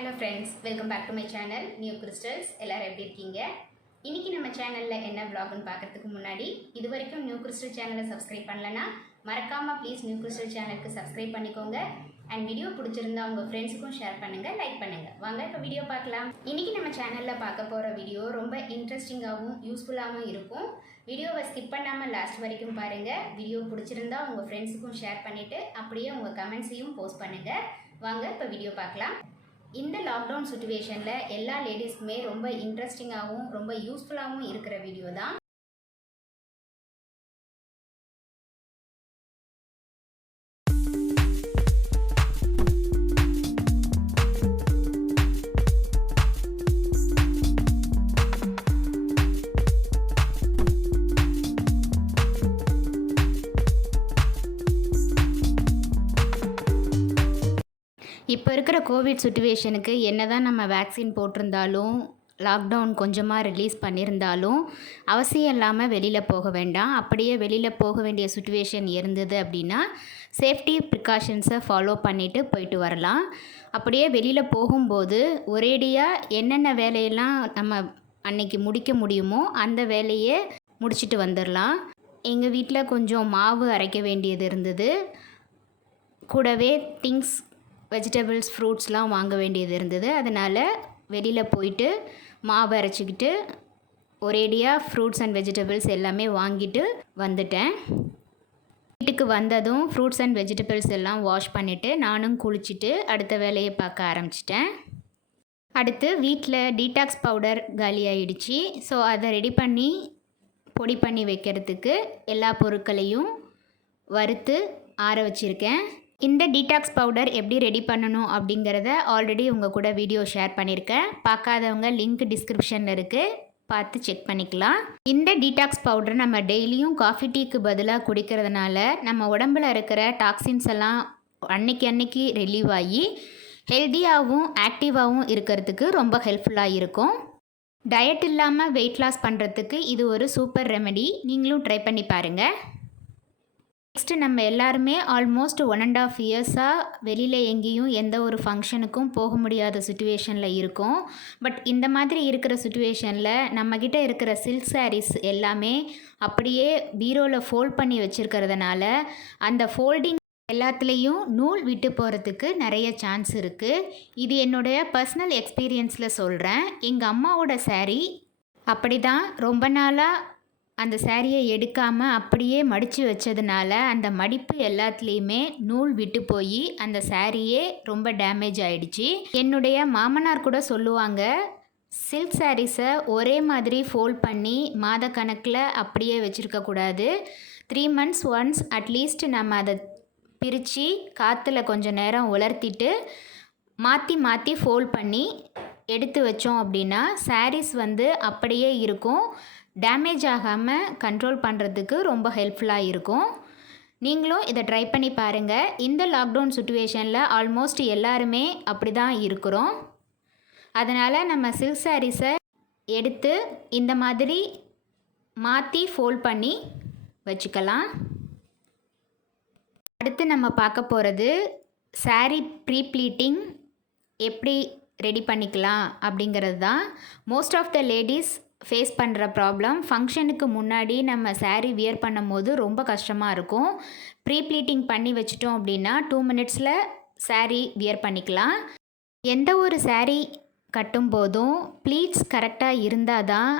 Hello friends, welcome back to my channel new crystals. எல்லோரும் எப்படி இருக்கீங்க? இன்றைக்கி நம்ம சேனலில் என்ன vlogன்னு பார்க்குறதுக்கு முன்னாடி இது வரைக்கும் நியூ கிறிஸ்டல் சேனலை சப்ஸ்கிரைப் பண்ணலன்னா மறக்காமல் ப்ளீஸ் நியூ கிறிஸ்டல் சேனலுக்கு சப்ஸ்கிரைப் பண்ணிக்கோங்க. அண்ட் வீடியோ பிடிச்சிருந்தா உங்கள் ஃப்ரெண்ட்ஸுக்கும் ஷேர் பண்ணுங்கள், லைக் பண்ணுங்கள். வாங்க இப்போ வீடியோ பார்க்கலாம். இன்றைக்கி நம்ம சேனலில் பார்க்க போகிற வீடியோ ரொம்ப இன்ட்ரெஸ்டிங்காகவும் யூஸ்ஃபுல்லாகவும் இருக்கும். வீடியோவை ஸ்கிப் பண்ணாமல் லாஸ்ட் வரைக்கும் பாருங்கள். வீடியோ பிடிச்சிருந்தா உங்கள் ஃப்ரெண்ட்ஸுக்கும் ஷேர் பண்ணிவிட்டு அப்படியே உங்கள் கமெண்ட்ஸையும் போஸ்ட் பண்ணுங்கள். வாங்க இப்போ வீடியோ பார்க்கலாம். இந்த லாக்டவுன் சுச்சுவேஷனில் எல்லா லேடிஸ்க்குமே ரொம்ப இன்ட்ரெஸ்டிங்காகவும் ரொம்ப யூஸ்ஃபுல்லாகவும் இருக்கிற வீடியோ தான். இப்போ இருக்கிற கோவிட் சுச்சுவேஷனுக்கு என்ன தான் நம்ம வேக்சின் போட்டிருந்தாலும் லாக்டவுன் கொஞ்சமாக ரிலீஸ் பண்ணியிருந்தாலும் அவசியம் இல்லாமல் வெளியில் போக வேண்டாம். அப்படியே வெளியில் போக வேண்டிய சுச்சுவேஷன் இருந்தது அப்படின்னா சேஃப்டி ப்ரிகாஷன்ஸை ஃபாலோ பண்ணிவிட்டு போயிட்டு வரலாம். அப்படியே வெளியில் போகும்போது ஒரேடியாக என்னென்ன வேலையெல்லாம் நம்ம அன்னைக்கு முடிக்க முடியுமோ அந்த வேலையை முடிச்சுட்டு வந்துடலாம். எங்கள் வீட்டில் கொஞ்சம் மாவு அரைக்க வேண்டியது இருந்தது, கூடவே திங்ஸ் வெஜிடபிள்ஸ் ஃப்ரூட்ஸ்லாம் வாங்க வேண்டியது இருந்தது. அதனால் வெளியில் போயிட்டு மாவு அரைச்சிக்கிட்டு ஒரேடியாக ஃப்ரூட்ஸ் அண்ட் வெஜிடபிள்ஸ் எல்லாமே வாங்கிட்டு வந்துட்டேன். வீட்டுக்கு வந்ததும் ஃப்ரூட்ஸ் அண்ட் வெஜிடபிள்ஸ் எல்லாம் வாஷ் பண்ணிவிட்டு நானும் குளிச்சுட்டு அடுத்த வேலையை பார்க்க ஆரம்பிச்சிட்டேன். அடுத்து வீட்டில் டீடாக்ஸ் பவுடர் காலி ஆகிடுச்சு. ஸோ அதை ரெடி பண்ணி பொடி பண்ணி வைக்கிறதுக்கு எல்லா பொருட்களையும் வறுத்து ஆற வச்சுருக்கேன். இந்த டீடாக்ஸ் பவுடர் எப்படி ரெடி பண்ணணும் அப்படிங்கிறத ஆல்ரெடி உங்கள் கூட வீடியோ ஷேர் பண்ணியிருக்கேன். பார்க்காதவங்க லிங்க் டிஸ்கிரிப்ஷனில் இருக்குது, பார்த்து செக் பண்ணிக்கலாம். இந்த டீடாக்ஸ் பவுடர் நம்ம டெய்லியும் காஃபி டீக்கு பதிலாக குடிக்கிறதுனால நம்ம உடம்பில் இருக்கிற டாக்ஸின்ஸ் எல்லாம் அன்னைக்கு ரிலீவ் ஆகி ஹெல்த்தியாகவும் ஆக்டிவாகவும் இருக்கிறதுக்கு ரொம்ப ஹெல்ப்ஃபுல்லாக இருக்கும். டயட் இல்லாமல் வெயிட் லாஸ் பண்ணுறதுக்கு இது ஒரு சூப்பர் ரெமெடி. நீங்களும் ட்ரை பண்ணி பாருங்கள். நெக்ஸ்ட்டு நம்ம எல்லாருமே ஆல்மோஸ்ட் 1.5 இயர்ஸாக வெளியில் எங்கேயும் எந்த ஒரு ஃபங்க்ஷனுக்கும் போக முடியாத சுச்சுவேஷனில் இருக்கோம். பட் இந்த மாதிரி இருக்கிற சுச்சுவேஷனில் நம்மக்கிட்ட இருக்கிற சில்க் சாரீஸ் எல்லாமே அப்படியே பீரோவில் ஃபோல்ட் பண்ணி வச்சுருக்கிறதுனால அந்த ஃபோல்டிங் எல்லாத்துலேயும் நூல் விட்டு போகிறதுக்கு நிறைய சான்ஸ் இருக்குது. இது என்னுடைய பர்சனல் எக்ஸ்பீரியன்ஸில் சொல்கிறேன். எங்கள் அம்மாவோட சாரீ அப்படி தான் ரொம்ப நாளாக அந்த சாரியை எடுக்காமல் அப்படியே மடித்து வச்சதுனால அந்த மடிப்பு எல்லாத்துலேயுமே நூல் விட்டு போய் அந்த சாரியே ரொம்ப டேமேஜ் ஆகிடுச்சு. என்னுடைய மாமனார் கூட சொல்லுவாங்க, சில்க் சாரீஸை ஒரே மாதிரி ஃபோல்ட் பண்ணி மாத கணக்கில் அப்படியே வச்சுருக்கக்கூடாது. 3 months ஒன்ஸ் அட்லீஸ்ட் நம்ம அதை பிரித்து காற்றுல கொஞ்சம் நேரம் உலர்த்திட்டு மாற்றி மாற்றி ஃபோல்ட் பண்ணி எடுத்து வச்சோம் அப்படின்னா சாரீஸ் அப்படியே இருக்கும், டேமேஜ் ஆகாமல் கண்ட்ரோல் பண்ணுறதுக்கு ரொம்ப ஹெல்ப்ஃபுல்லாக இருக்கும். நீங்களும் இதை ட்ரை பண்ணி பாருங்கள். இந்த லாக்டவுன் சுச்சுவேஷனில் ஆல்மோஸ்ட் எல்லாருமே அப்படி தான் இருக்கிறோம். அதனால் நம்ம சில்க் சாரீஸை எடுத்து இந்த மாதிரி மாற்றி ஃபோல்ட் பண்ணி வச்சுக்கலாம். அடுத்து நம்ம பார்க்க போகிறது சாரீ ப்ரீ-ப்ளீட்டிங் எப்படி ரெடி பண்ணிக்கலாம் அப்படிங்கிறது தான். Most of the ladies face பண்ணுற ப்ராப்ளம். ஃபங்க்ஷனுக்கு முன்னாடி நம்ம சாரீ வியர் பண்ணும் போது ரொம்ப கஷ்டமாக இருக்கும். ப்ரீ-ப்ளீட்டிங் பண்ணி வச்சிட்டோம் அப்படின்னா 2 minutesல சாரீ வியர் பண்ணிக்கலாம். எந்த ஒரு சாரீ கட்டும் போதும் ப்ளீட்ஸ் கரெக்டாக இருந்தால் தான்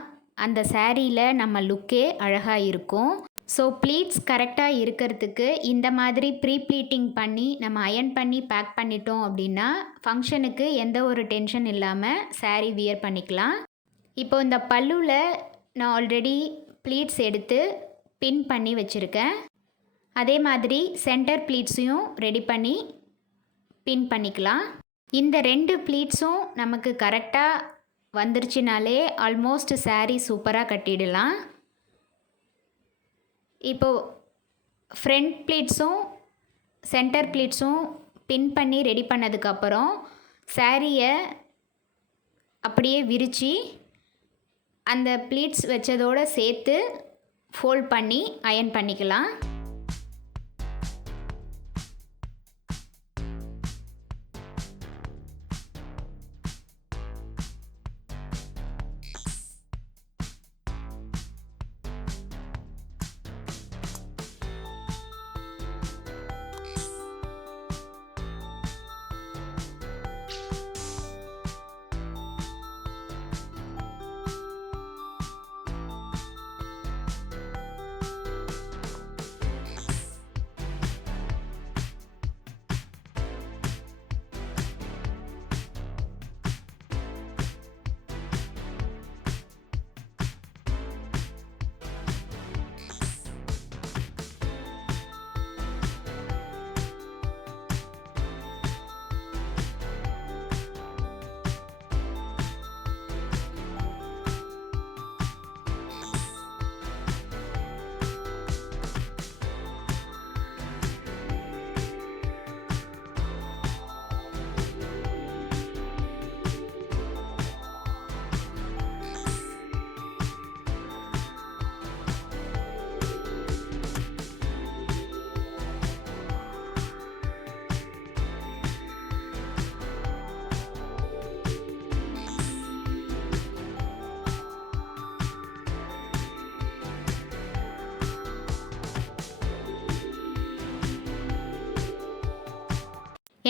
அந்த சாரியில் நம்ம லுக்கே அழகாக இருக்கும். ஸோ ப்ளீட்ஸ் கரெக்டாக இருக்கிறதுக்கு இந்த மாதிரி ப்ரீ-ப்ளீட்டிங் பண்ணி நம்ம அயர்ன் பண்ணி பேக் பண்ணிட்டோம் அப்படின்னா ஃபங்க்ஷனுக்கு எந்த ஒரு டென்ஷன் இல்லாமல் சாரீ வியர் பண்ணிக்கலாம். இப்போ இந்த பல்லுவில் நான் ஆல்ரெடி ப்ளீட்ஸ் எடுத்து பின் பண்ணி வச்சுருக்கேன். அதே மாதிரி சென்டர் ப்ளீட்ஸையும் ரெடி பண்ணி பின் பண்ணிக்கலாம். இந்த 2 ப்ளீட்ஸும் நமக்கு கரெக்டாக வந்துருச்சுனாலே ஆல்மோஸ்ட் சாரீ சூப்பராக கட்டிடலாம். இப்போது ஃப்ரண்ட் ப்ளீட்ஸும் சென்டர் ப்ளீட்ஸும் பின் பண்ணி ரெடி பண்ணதுக்கப்புறம் சாரியை அப்படியே விரித்து அந்த ப்ளீட்ஸ் வச்சதோடு சேர்த்து ஃபோல்ட் பண்ணி அயர்ன் பண்ணிக்கலாம்.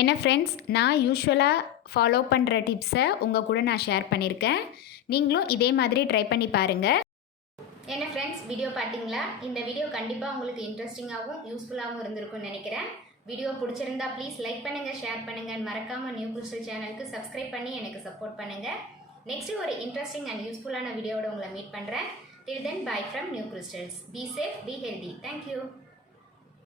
என்ன ஃப்ரெண்ட்ஸ், நான் யூஷுவலாக ஃபாலோ பண்ணுற டிப்ஸை உங்கள் கூட நான் ஷேர் பண்ணியிருக்கேன். நீங்களும் இதே மாதிரி ட்ரை பண்ணி பாருங்கள். என்ன ஃப்ரெண்ட்ஸ், வீடியோ பார்த்தீங்களா? இந்த வீடியோ கண்டிப்பாக உங்களுக்கு இன்ட்ரெஸ்டிங்காகவும் யூஸ்ஃபுல்லாகவும் இருந்திருக்கும்னு நினைக்கிறேன். வீடியோ பிடிச்சிருந்தா ப்ளீஸ் லைக் பண்ணுங்கள், ஷேர் பண்ணுங்கள். மறக்காமல் நியூ கிறிஸ்டல் சேனலுக்கு சப்ஸ்கிரைப் பண்ணி எனக்கு சப்போர்ட் பண்ணுங்கள். நெக்ஸ்ட் ஒரு இன்ட்ரெஸ்டிங் அண்ட் யூஸ்ஃபுல்லான வீடியோவோட உங்களை மீட் பண்ணுறேன். Till then, bye from New Crystals. Be safe, be healthy. Thank you.